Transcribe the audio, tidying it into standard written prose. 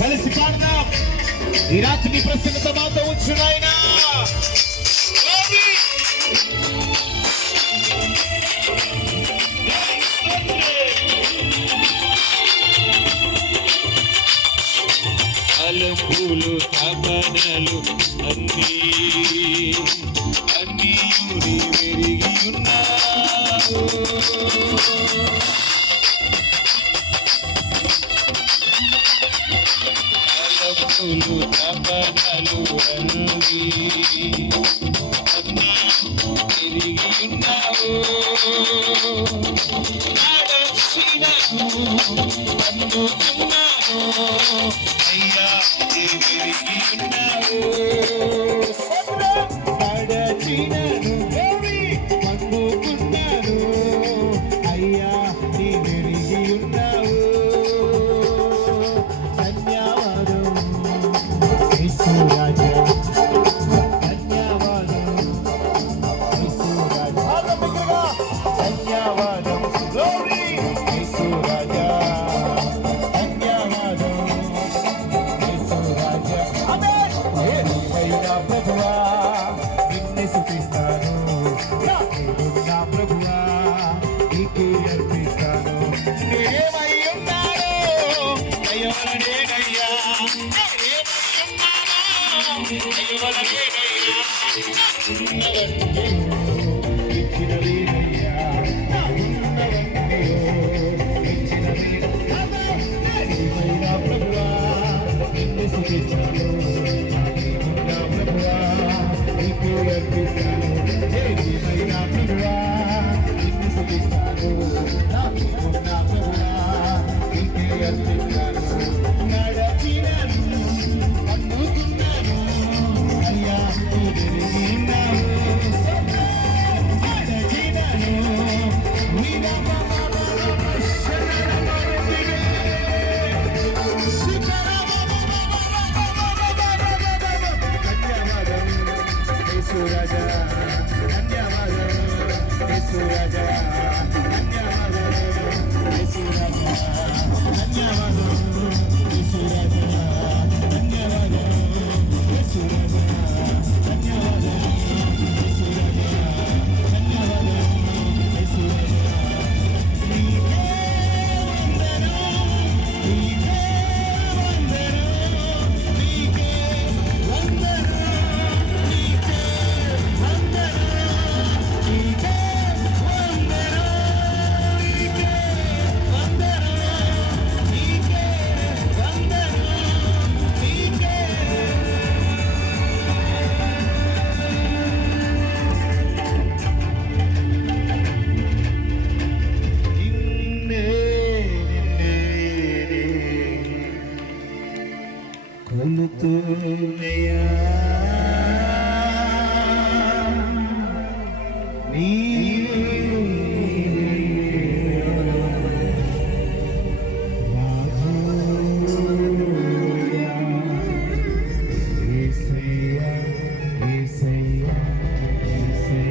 కలిసి పాడదాం. ఈ రాత్రి నీ ప్రసన్నత మాతో ఉంచు నాయనా. అలంపులు తపనలు అన్నీ విరిగి ఉన్నావు. అలంపులు తపనలు అన్నీ విరిగి ఉన్నావు. అందుకున్నాను అయ్యా విరిగి ఉన్నావు. పడచినను అందుకున్నాను అయ్యా నీ విరిగి ఉన్నావు. ధన్యవాదం యేసు రాజా, ధన్యవాదం యేసు రాజా, ధన్యవాదం గ్లోరీ యేసు రాజా, ధన్యవాదం యేసు రాజా. ఆమేన్. ఏమైనా ప్రభువా నిన్నే స్తుతిస్తాను, నా ప్రభువా నీకే అర్పిస్తాను. ఏమై ఉన్నారో దయవలనేనయ్యా, ఇచ్చినవేనయ్యా, నా ఉన్నవన్నీ ఇచ్చినవేనయ్యా. ప్రభువా నిన్నే స్తుతిస్తాను, నా ప్రభువా నీకే అర్పిస్తాను. ఏమైనా ప్రభువా నిన్నే స్తుతిస్తాను, నా ప్రభువా నీకే అర్పిస్తాను. నడచినను అందుకున్నాను అయ్యా నీ విరిగి ఉన్నావు. నడచినను ధన్యవాదం యేసు రాజా, ధన్యవాదం యేసు రాజా, ధన్యవాదం యేసు రాజా, ధన్యవాదం యేసు రాజా, ధన్యవాదం యేసు రాజా, ధన్యవాదం యేసు రాజా, ధన్యవాదం యేసు రాజా. నీకే వందనం, నీకే వందనం, నీకే వందనం, నీకే వందనం, నీకే వందనం, నీకే వందనం, నీకే వందనం, నీకే. నిన్నే కొలుతున్నయా